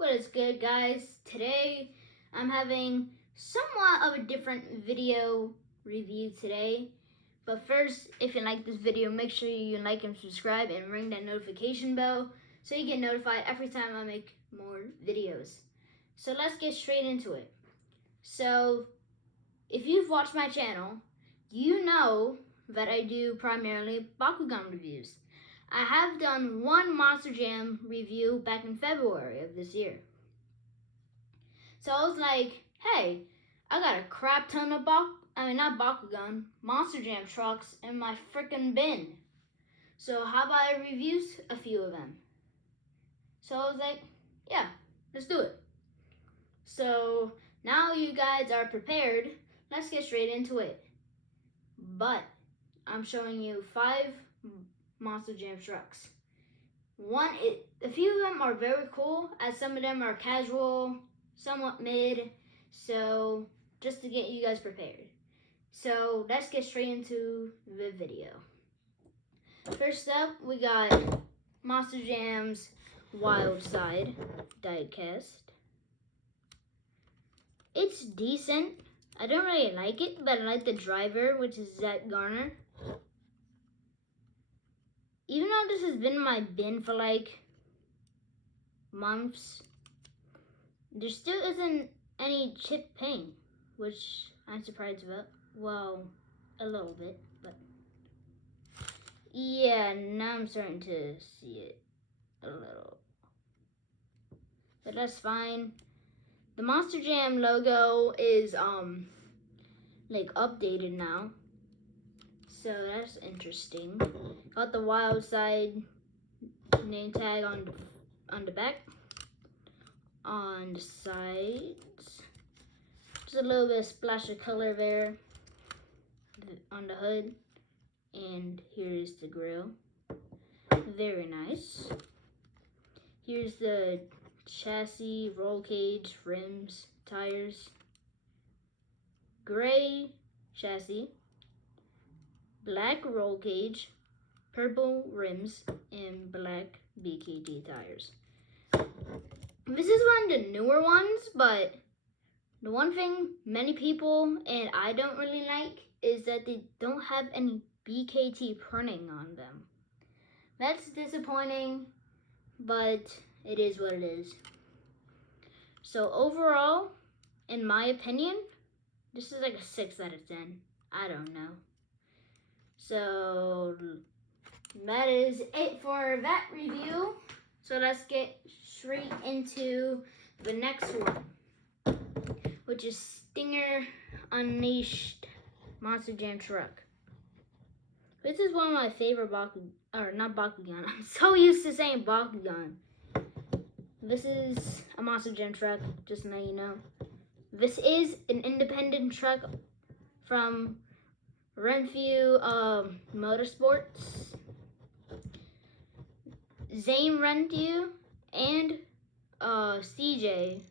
What is good, guys? Today I'm having somewhat of a different video review today. But first, if you like this video, make sure you like and subscribe and ring that notification bell so you get notified every time I make more videos. So let's get straight into it. So if you've watched my channel, you know that I do primarily Bakugan reviews. I have done one Monster Jam review back in February of this year. So I was like, hey, I got a crap ton of not Bakugan, Monster Jam trucks in my freaking bin. So how about I review a few of them? So I was like, yeah, let's do it. So now you guys are prepared. Let's get straight into it. But I'm showing you 5 Monster Jam trucks. A few of them are very cool, as some of them are casual, somewhat mid, so just to get you guys prepared. So let's get straight into the video. First up, we got Monster Jam's Wild Side diecast. It's decent. I don't really like it, but I like the driver, which is Zach Garner. Even though this has been in my bin for like months, there still isn't any chip paint, which I'm surprised about. Well, a little bit, but yeah, now I'm starting to see it a little. But that's fine. The Monster Jam logo is like updated now. So that's interesting. Got the Wild Side name tag on the back. On the sides, just a little bit of splash of color there on the hood. And here's the grill. Very nice. Here's the chassis, roll cage, rims, tires. Gray chassis, black roll cage, purple rims, and black BKT tires. This is one of the newer ones, but the one thing many people and I don't really like is that they don't have any BKT printing on them. That's disappointing, but it is what it is. So overall, in my opinion, this is like a 6 out of 10. I don't know. So that is it for that review. So let's get straight into the next one, which is Stinger Unleashed Monster Jam truck. This is one of my favorite not Bakugan. I'm so used to saying Bakugan. This is a Monster Jam truck, just so you know. This is an independent truck from Renfrew Motorsports. Zane Renfrew and CJ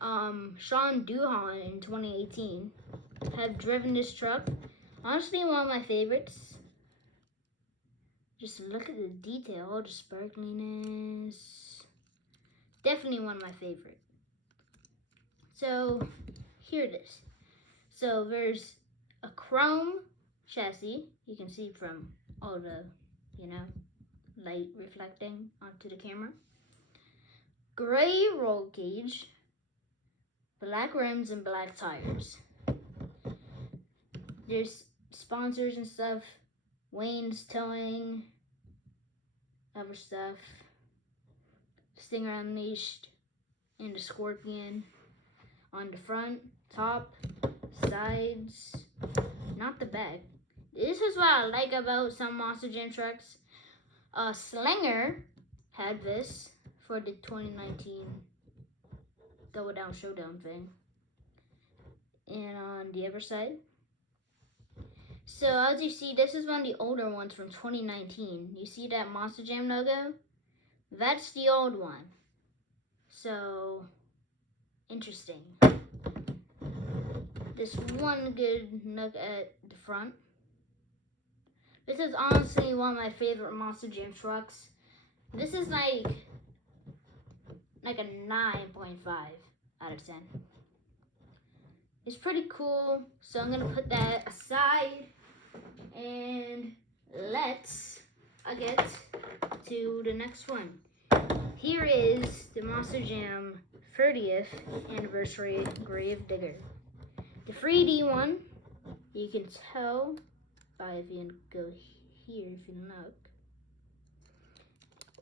Sean Duhan in 2018 have driven this truck. Honestly, one of my favorites. Just look at the detail, all the sparkliness. Definitely one of my favorite. So here it is. So there's a chrome chassis. You can see from all the, light reflecting onto the camera. Gray roll cage, black rims, and black tires. There's sponsors and stuff. Wayne's Towing, other stuff. Stinger Unleashed, and the Scorpion on the front, top, sides, not the back. This is what I like about some Monster Jam trucks. Slinger had this for the 2019 Double Down Showdown thing. And on the other side. So as you see, this is one of the older ones from 2019. You see that Monster Jam logo? That's the old one. So, interesting. This one good look at the front. This is honestly one of my favorite Monster Jam trucks. This is like like a 9.5 out of 10. It's pretty cool, so I'm gonna put that aside, and let's get to the next one. Here is the Monster Jam 30th anniversary Grave Digger. The 3D one, you can tell by if you go here, if you look,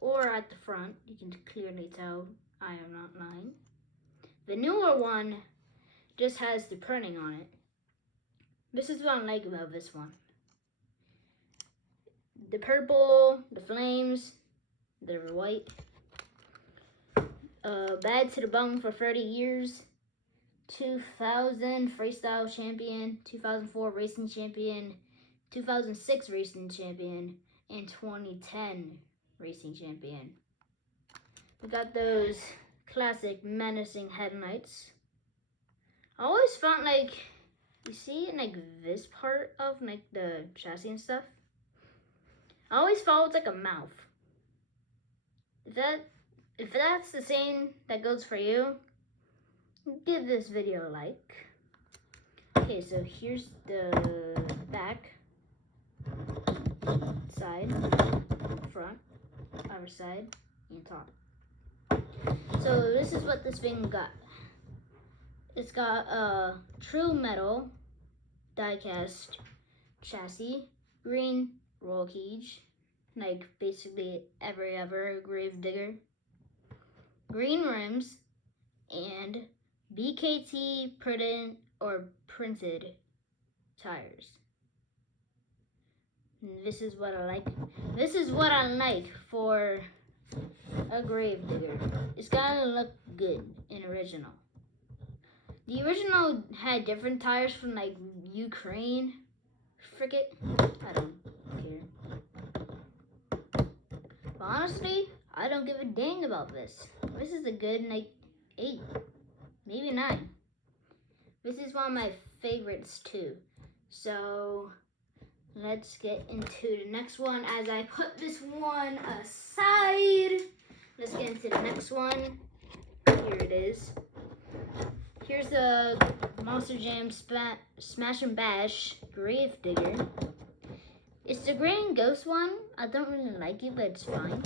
or at the front, you can clearly tell I am not lying. The newer one just has the printing on it. This is what I like about this one. The purple, the flames, the white. Bad to the Bone for 30 years. 2000 freestyle champion, 2004 racing champion, 2006 racing champion, and 2010 racing champion. We got those classic menacing headlights. I always found, like, you see in like this part of like the chassis and stuff, I always thought it's like a mouth. If that's the same that goes for you, give this video a like. Okay, so here's the back, side, front, other side, and top. So this is what this thing got. It's got a true metal die-cast chassis, green roll cage, like basically every other Grave Digger, green rims, and BKT printed tires. And this is what I like. This is what I like for a Grave Digger. It's gotta look good and original. The original had different tires from like Ukraine. Frick it, I don't care. But honestly, I don't give a dang about this. This is a good like 8, maybe 9. This is one of my favorites too. So let's get into the next one as I put this one aside. Let's get into the next one. Here it is. Here's the Monster Jam Smash and Bash Grave Digger. It's the green ghost one. I don't really like it, but it's fine.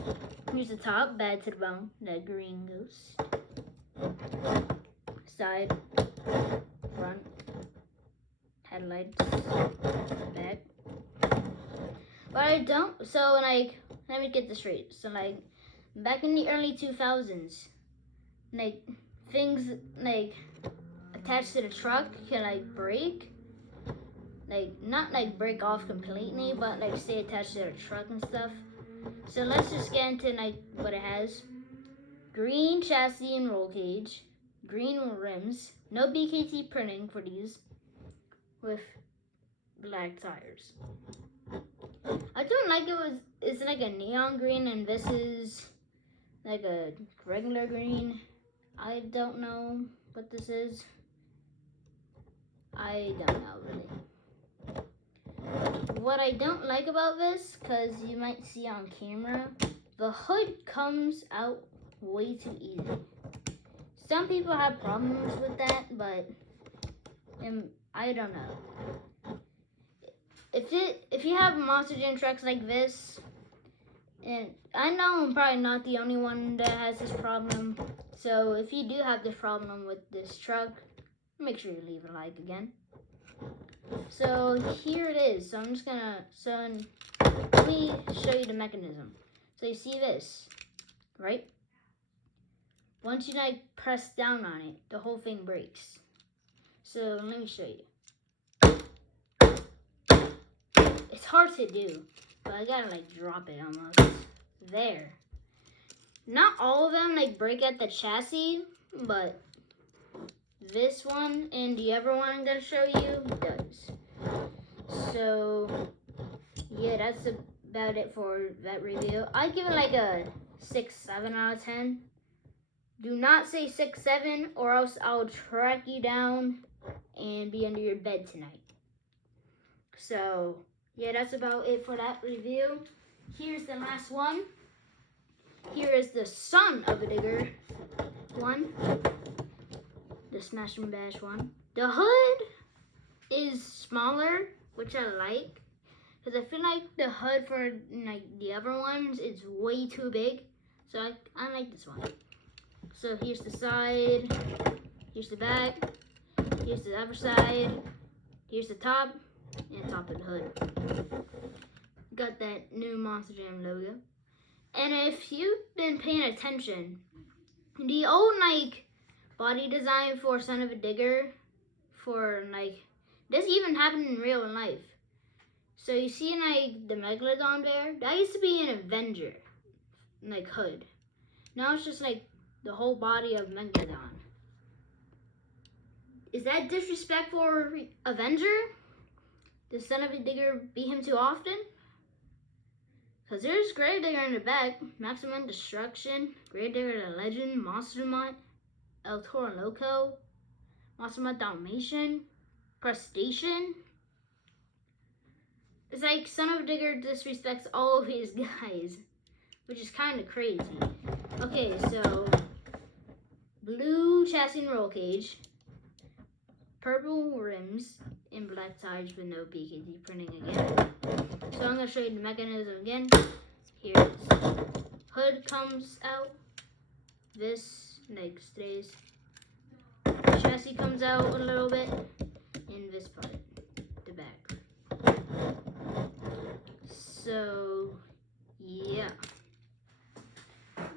Here's the top, Bad to the Bone, that green ghost. Side, front, headlights, back. But I don't, so like, let me get this straight. So like, back in the early 2000s, like, things like attached to the truck can like break. Like, not like break off completely, but like stay attached to the truck and stuff. So let's just get into like what it has. Green chassis and roll cage, green rims, no BKT printing for these, with black tires. I don't like it's like a neon green and this is like a regular green. I don't know what this is. I don't know really. What I don't like about this, because you might see on camera, the hood comes out way too easy. Some people have problems with that, but I don't know. If you have Monster Jam trucks like this, and I know I'm probably not the only one that has this problem, so if you do have this problem with this truck, make sure you leave a like again. So here it is. So I'm just gonna, let me show you the mechanism. So you see this, right? Once you like press down on it, the whole thing breaks. So let me show you. It's hard to do, but I gotta like drop it almost. There. Not all of them like break at the chassis, but this one and the other one I'm gonna show you does. So yeah, that's about it for that review. I give it like a 6-7 out of 10. Do not say 6-7 or else I'll track you down and be under your bed tonight. So yeah, that's about it for that review. Here's the last one. Here is the Son of a Digger one, the Smash and Bash one. The hood is smaller, which I like, because I feel like the hood for like the other ones is way too big. So I like this one. So here's the side, here's the back, here's the other side, here's the top, and top of the hood. Got that new Monster Jam logo. And if you've been paying attention, the old like body design for Son of a Digger, for like, this even happened in real life. So you see like the Megalodon there, that used to be an Avenger, like hood. Now it's just like the whole body of Megalodon. Is that disrespectful for Avenger? Does Son of a Digger beat him too often? Because there's Gravedigger in the back, Maximum Destruction, Gravedigger the Legend, Monstermont, El Toro Loco, Monstermont Dalmatian, Crustacean. It's like Son of a Digger disrespects all of his guys, which is kind of crazy. Okay, so blue chassis and roll cage, purple rims, and black tires with no PKD printing again. So I'm going to show you the mechanism again. Here it is. Hood comes out. This like stays. Chassis comes out a little bit. And this part, the back. So, yeah.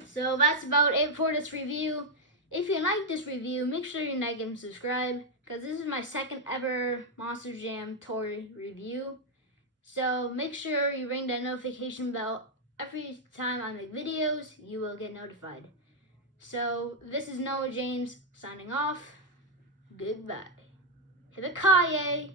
So that's about it for this review. If you like this review, make sure you like and subscribe, because this is my second ever Monster Jam toy review. So make sure you ring that notification bell. Every time I make videos, you will get notified. So this is Noah James signing off. Goodbye. Hibachi!